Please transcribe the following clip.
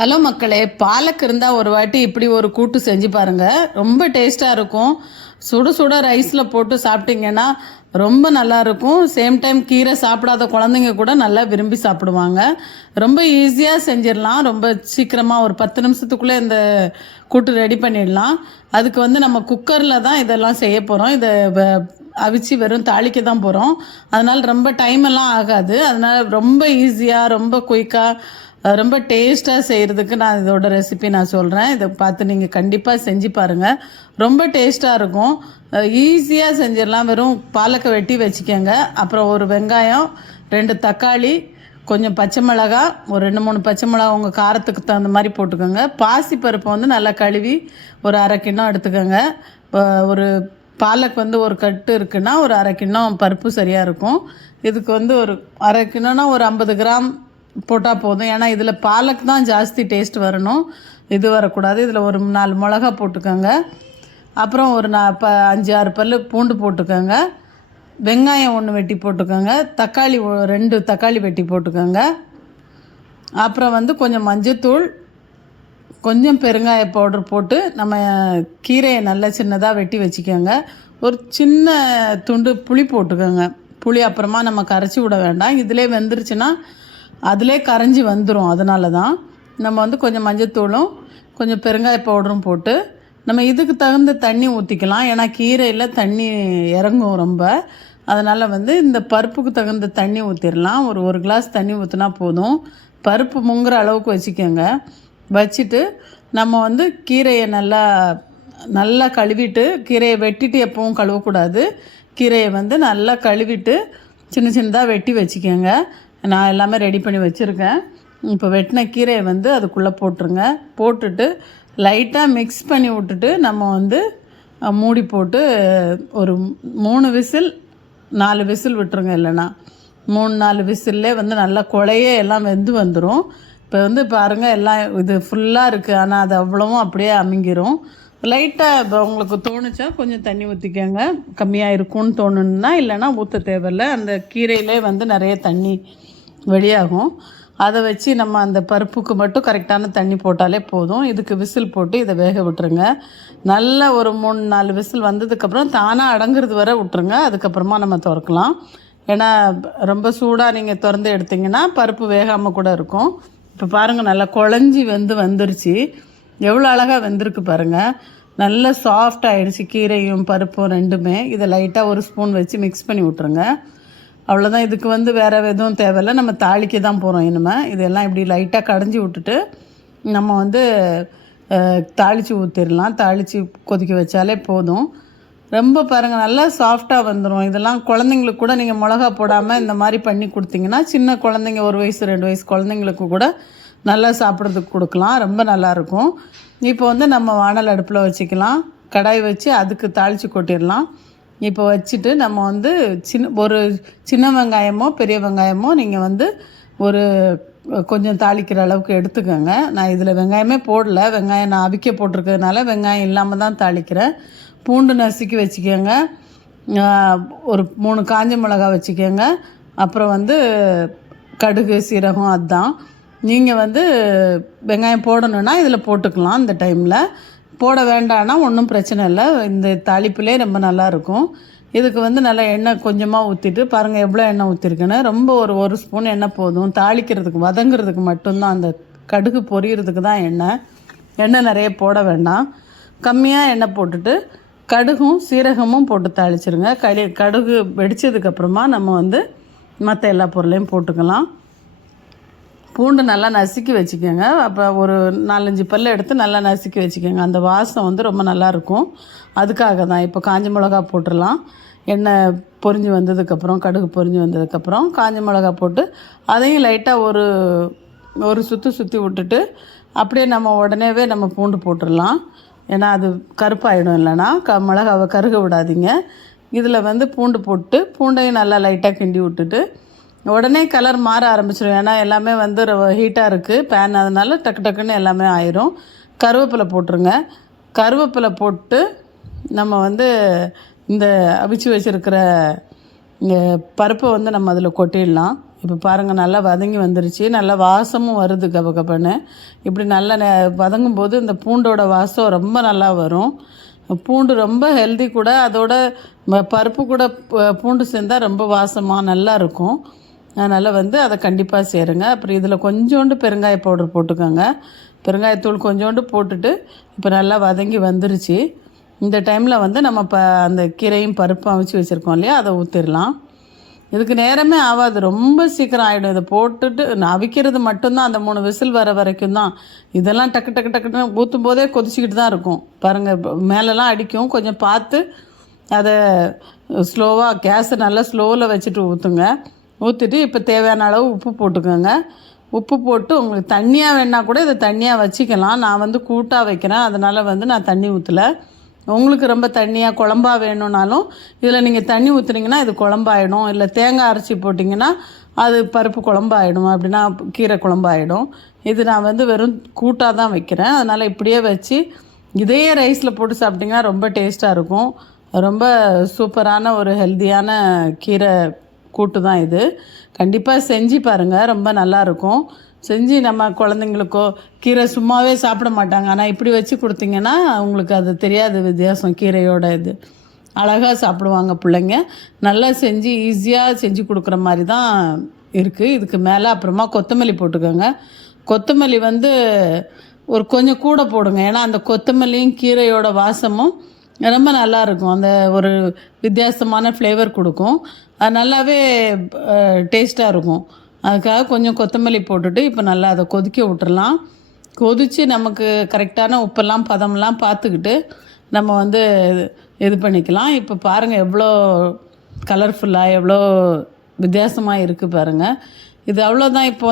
Hello மக்களே, பாலக் இருந்தால் ஒரு வாட்டி இப்படி ஒரு கூட்டு செஞ்சு பாருங்கள். ரொம்ப டேஸ்ட்டாக இருக்கும். சுட சுட ரைஸில் போட்டு சாப்பிட்டிங்கன்னா ரொம்ப நல்லாயிருக்கும். சேம் டைம் கீரை சாப்பிடாத குழந்தைங்க கூட நல்லா விரும்பி சாப்பிடுவாங்க. ரொம்ப ஈஸியாக செஞ்சிடலாம். ரொம்ப சீக்கிரமாக ஒரு 10 நிமிஷத்துக்குள்ளே இந்த கூட்டு ரெடி பண்ணிடலாம். அதுக்கு வந்து நம்ம குக்கரில் தான் இதெல்லாம் செய்ய போகிறோம். இதை அவிச்சு வெறும் தாளிக்க தான் போகிறோம். அதனால் ரொம்ப டைம் எல்லாம் ஆகாது. அதனால் ரொம்ப ஈஸியாக ரொம்ப குயிக்காக ரொம்ப டேஸ்ட்டாக செய்கிறதுக்கு நான் இதோட ரெசிபி நான் சொல்கிறேன். இதை பார்த்து நீங்கள் கண்டிப்பாக செஞ்சு பாருங்கள். ரொம்ப டேஸ்ட்டாக இருக்கும். ஈஸியாக செஞ்சிடலாம். வெறும் பாலக்கை வெட்டி வச்சுக்கோங்க. அப்புறம் ஒரு வெங்காயம், 2 தக்காளி, கொஞ்சம் பச்சை மிளகா, ஒரு 2-3 பச்சை மிளகா உங்கள் காரத்துக்கு தகுந்த மாதிரி போட்டுக்கோங்க. பாசிப்பருப்பை வந்து நல்லா கழுவி ஒரு 1/2 கிண்ணம் எடுத்துக்கோங்க. ஒரு பாலக் வந்து ஒரு கட்டு இருக்குன்னா ஒரு 1/2 கிண்ணம் பருப்பு சரியாக இருக்கும். இதுக்கு வந்து ஒரு 1/2 கிண்ணம்னா ஒரு 50 கிராம் போட்டால் போதும். ஏன்னா இதில் பாலக் தான் ஜாஸ்தி டேஸ்ட் வரணும், இது வரக்கூடாது. இதில் ஒரு 4 மிளகா போட்டுக்கோங்க. அப்புறம் ஒரு 5-6 பல் பூண்டு போட்டுக்கோங்க. வெங்காயம் 1 வெட்டி போட்டுக்கோங்க. தக்காளி 2 தக்காளி வெட்டி போட்டுக்கோங்க. அப்புறம் வந்து கொஞ்சம் மஞ்சத்தூள், கொஞ்சம் பெருங்காய பவுடர் போட்டு நம்ம கீரையை நல்லா சின்னதாக வெட்டி வச்சுக்கோங்க. ஒரு சின்ன துண்டு புளி போட்டுக்கோங்க. புளி அப்புறமா நம்ம கரைச்சி விட வேண்டாம். இதிலே வெந்துருச்சுன்னா அதிலே கரைஞ்சி வந்துடும். அதனால தான் நம்ம வந்து கொஞ்சம் மஞ்சத்தூளும் கொஞ்சம் பெருங்காய பவுடரும் போட்டு நம்ம இதுக்கு தகுந்த தண்ணி ஊற்றிக்கலாம். ஏன்னா கீரையில் தண்ணி இறங்கும் ரொம்ப. அதனால் வந்து இந்த பருப்புக்கு தகுந்த தண்ணி ஊற்றிடலாம். ஒரு கிளாஸ் தண்ணி ஊற்றினா போதும். பருப்பு முங்குற அளவுக்கு வச்சுக்கோங்க. வச்சுட்டு நம்ம வந்து கீரையை நல்லா கழுவிட்டு, கீரையை வெட்டிட்டு எப்பவும் கழுவக்கூடாது. கீரையை வந்து நல்லா கழுவிட்டு சின்ன சின்னதாக வெட்டி வச்சுக்கோங்க. நான் எல்லாமே ரெடி பண்ணி வச்சுருக்கேன். இப்போ வெட்டின கீரையை வந்து அதுக்குள்ளே போட்டுருங்க. போட்டுட்டு லைட்டாக மிக்ஸ் பண்ணி விட்டுட்டு நம்ம வந்து மூடி போட்டு ஒரு 3 விசில் 4 விசில் விட்டுருங்க. இல்லைனா 3-4 விசில்லே வந்து நல்லா குழைய எல்லாம் வெந்து வந்துடும். இப்போ வந்து பாருங்கள், எல்லாம் இது ஃபுல்லாக இருக்குது. ஆனால் அது அவ்வளவும் அப்படியே அமுங்கிரும். லைட்டாக இப்போ உங்களுக்கு தோணுச்சா கொஞ்சம் தண்ணி ஊற்றிக்கோங்க. கம்மியாக இருக்கும்னு தோணுன்னா, இல்லைனா ஊற்ற தேவையில்லை. அந்த கீரையிலே வந்து நிறைய தண்ணி வெளியாகும். அதை வச்சு நம்ம அந்த பருப்புக்கு மட்டும் கரெக்டான தண்ணி போட்டாலே போதும். இதுக்கு விசில் போட்டு இதை வேக விட்டுருங்க. நல்லா ஒரு 3-4 விசில் வந்ததுக்கப்புறம் தானாக அடங்குறது வரை விட்டுருங்க. அதுக்கப்புறமா நம்ம திறக்கலாம். ஏன்னா ரொம்ப சூடாக நீங்கள் திறந்து எடுத்திங்கன்னா பருப்பு வேகாமல் கூட இருக்கும். இப்போ பாருங்கள், நல்லா குழஞ்சி வந்துருச்சு. எவ்வளோ அழகாக வெந்திருக்கு பாருங்கள். நல்லா சாஃப்ட் ஆகிடுச்சு கீரையும் பருப்பும் ரெண்டுமே. இதை லைட்டாக ஒரு ஸ்பூன் வச்சு மிக்ஸ் பண்ணி விட்ருங்க. அவ்வளோதான். இதுக்கு வந்து வேறு எதுவும் தேவையில்லை. நம்ம தாளிக்க தான் போகிறோம் இனிமேல். இதெல்லாம் இப்படி லைட்டாக கடைஞ்சி விட்டுட்டு நம்ம வந்து தாளித்து ஊற்றிடலாம். தாளித்து கொதிக்க வச்சாலே போதும். ரொம்ப பாருங்கள், நல்லா சாஃப்டாக வந்துடும். இதெல்லாம் குழந்தைங்களுக்கு கூட நீங்கள் மிளகா போடாமல் இந்த மாதிரி பண்ணி கொடுத்தீங்கன்னா, சின்ன குழந்தைங்க 1 வயசு 2 வயசு குழந்தைங்களுக்கு கூட நல்லா சாப்பிட்றதுக்கு கொடுக்கலாம். ரொம்ப நல்லாயிருக்கும். இப்போ வந்து நம்ம வானல் அடுப்பில் வச்சுக்கலாம். கடாய் வச்சு அதுக்கு தாளித்து கொட்டிடலாம். இப்போ வச்சுட்டு நம்ம வந்து ஒரு சின்ன வெங்காயமோ பெரிய வெங்காயமோ நீங்கள் வந்து ஒரு கொஞ்சம் தாளிக்கிற அளவுக்கு எடுத்துக்கோங்க. நான் இதில் வெங்காயமே போடல. வெங்காயம் நான் அவிக்க போட்டிருக்கிறதுனால வெங்காயம் இல்லாமல் தான் தாளிக்கிறேன். பூண்டு நசுக்கி வச்சுக்கோங்க. ஒரு 3 காஞ்ச மிளகா வச்சுக்கோங்க. அப்புறம் வந்து கடுகு சீரகம். அதுதான் நீங்கள் வந்து வெங்காயம் போடணுன்னா இதில் போட்டுக்கலாம். இந்த டைமில் போட வேண்டான்னா ஒன்றும் பிரச்சனை இல்லை. இந்த தாளிப்புலே ரொம்ப நல்லாயிருக்கும். இதுக்கு வந்து நல்லா எண்ணெய் கொஞ்சமாக ஊற்றிட்டு பாருங்கள் எவ்வளோ எண்ணெய் ஊற்றிருக்குன்னு. ரொம்ப ஒரு ஸ்பூன் எண்ணெய் போதும். தாளிக்கிறதுக்கு வதங்கிறதுக்கு மட்டும்தான், அந்த கடுகு பொரியறதுக்கு தான் எண்ணெய் நிறைய போட வேண்டாம். கம்மியாக எண்ணெய் போட்டுட்டு கடுகும் சீரகமும் போட்டு தாளிச்சிருங்க. கடுகு வெடித்ததுக்கப்புறமா நம்ம வந்து மற்ற எல்லா பொருளையும் போட்டுக்கலாம். பூண்டு நல்லா நசுக்கி வச்சுக்கோங்க. அப்போ ஒரு 4-5 பல் எடுத்து நல்லா நசுக்கி வச்சுக்கோங்க. அந்த வாசம் வந்து ரொம்ப நல்லாயிருக்கும். அதுக்காக தான். இப்போ காஞ்ச மிளகா போட்டுடலாம். எண்ணெய் பொரிஞ்சு வந்ததுக்கப்புறம், கடுகு பொரிஞ்சு வந்ததுக்கப்புறம் காஞ்ச மிளகா போட்டு அதையும் லைட்டாக ஒரு சுற்றி விட்டுட்டு அப்படியே நம்ம உடனேவே நம்ம பூண்டு போட்டுடலாம். ஏன்னா அது கருப்பாயிடும். இல்லைனா மிளகாவை கருக விடாதீங்க. இதில் வந்து பூண்டு போட்டு பூண்டையும் நல்லா லைட்டாக கிண்டி விட்டுட்டு உடனே கலர் மாற ஆரம்பிச்சிடும். ஏன்னா எல்லாமே வந்து ஹீட்டாக இருக்குது பேன். அதனால டக்குன்னு எல்லாமே ஆயிரும். கருவேப்பிலை போட்டுருங்க. கருவேப்பிலை போட்டு நம்ம வந்து இந்த அவிச்சு வச்சுருக்கிற பருப்பை வந்து நம்ம அதில் கொட்டிடலாம். இப்போ பாருங்கள் நல்லா வதங்கி வந்துருச்சு, நல்லா வாசமும் வருது கபகபன்னு. இப்படி நல்லா வதங்கும் போது இந்த பூண்டோட வாசம் ரொம்ப நல்லா வரும். பூண்டு ரொம்ப ஹெல்தி கூட, அதோட பருப்பு கூட பூண்டு சேர்ந்தால் ரொம்ப வாசமாக நல்லா இருக்கும். அதனால் அதை கண்டிப்பாக சேருங்க. அப்புறம் இதில் கொஞ்சோண்டு பெருங்காய பவுடர் போட்டுக்கோங்க. பெருங்காயத்தூள் கொஞ்சோண்டு போட்டுட்டு இப்போ நல்லா வதங்கி வந்துருச்சு. இந்த டைமில் நம்ம அந்த கீரையும் பருப்பும் அவிச்சு வச்சுருக்கோம் இல்லையா, அதை ஊற்றிடலாம். இதுக்கு நேரமே ஆகாது, ரொம்ப சீக்கிரம் ஆகிடும். இதை போட்டுட்டு அவிக்கிறது மட்டும்தான் அந்த 3 விசில் வர வரைக்கும் தான். இதெல்லாம் டக்கு டக்கு டக்குன்னு ஊற்றும் போதே கொதிச்சிக்கிட்டு தான் இருக்கும் பாருங்கள். மேலெலாம் அடிக்கும், கொஞ்சம் பார்த்து அதை ஸ்லோவாக கேஸை நல்லா ஸ்லோவில் வச்சுட்டு ஊற்றுங்க. ஊற்றிட்டு இப்போ தேவையான அளவு உப்பு போட்டுக்கோங்க. உப்பு போட்டு உங்களுக்கு தண்ணியாக வேணால் கூட இதை தண்ணியாக வச்சுக்கலாம். நான் கூட்டாக வைக்கிறேன், அதனால் நான் தண்ணி ஊற்றலை. உங்களுக்கு ரொம்ப தண்ணியாக குழம்பா வேணும்னாலும் இதில் நீங்கள் தண்ணி ஊற்றுனீங்கன்னா இது குழம்பாயிடும். இல்லை தேங்காய் அரைச்சி போட்டிங்கன்னா அது பருப்பு குழம்பாயிடும், அப்படின்னா கீரை குழம்பாயிடும். இது நான் வெறும் கூட்டாக தான் வைக்கிறேன். அதனால் இப்படியே வச்சு இதையே ரைஸில் போட்டு சாப்பிட்டிங்கன்னா ரொம்ப டேஸ்ட்டாக இருக்கும். ரொம்ப சூப்பரான ஒரு ஹெல்த்தியான கீரை கூட்டு தான் இது. கண்டிப்பாக செஞ்சு பாருங்கள், ரொம்ப நல்லாயிருக்கும். செஞ்சு நம்ம குழந்தைங்களுக்கோ, கீரை சும்மாவே சாப்பிட மாட்டாங்க, ஆனால் இப்படி வச்சு கொடுத்தீங்கன்னா அவங்களுக்கு அது தெரியாது வித்தியாசம். கீரையோட இது அழகாக சாப்பிடுவாங்க பிள்ளைங்க. நல்லா செஞ்சு ஈஸியாக செஞ்சு கொடுக்குற மாதிரி தான் இருக்குது. இதுக்கு மேலே அப்புறமா கொத்தமல்லி போட்டுக்கோங்க. கொத்தமல்லி ஒரு கொஞ்சம் கூட போடுங்க, ஏன்னா அந்த கொத்தமல்லியும் கீரையோட வாசமும் ரொம்ப நல்லாயிருக்கும். அந்த ஒரு வித்தியாசமான ஃப்ளேவர் கொடுக்கும். அது நல்லாவே டேஸ்ட்டாக இருக்கும். அதுக்காக கொஞ்சம் கொத்தமல்லி போட்டுட்டு இப்போ நல்லா அதை கொதிக்க விட்டுறலாம். கொதித்து நமக்கு கரெக்டான உப்பெல்லாம் பதமெல்லாம் பார்த்துக்கிட்டு நம்ம இது பண்ணிக்கலாம். இப்போ பாருங்கள் எவ்வளோ கலர்ஃபுல்லாக எவ்வளோ வித்தியாசமாக இருக்குது பாருங்கள். இது அவ்வளோதான். இப்போ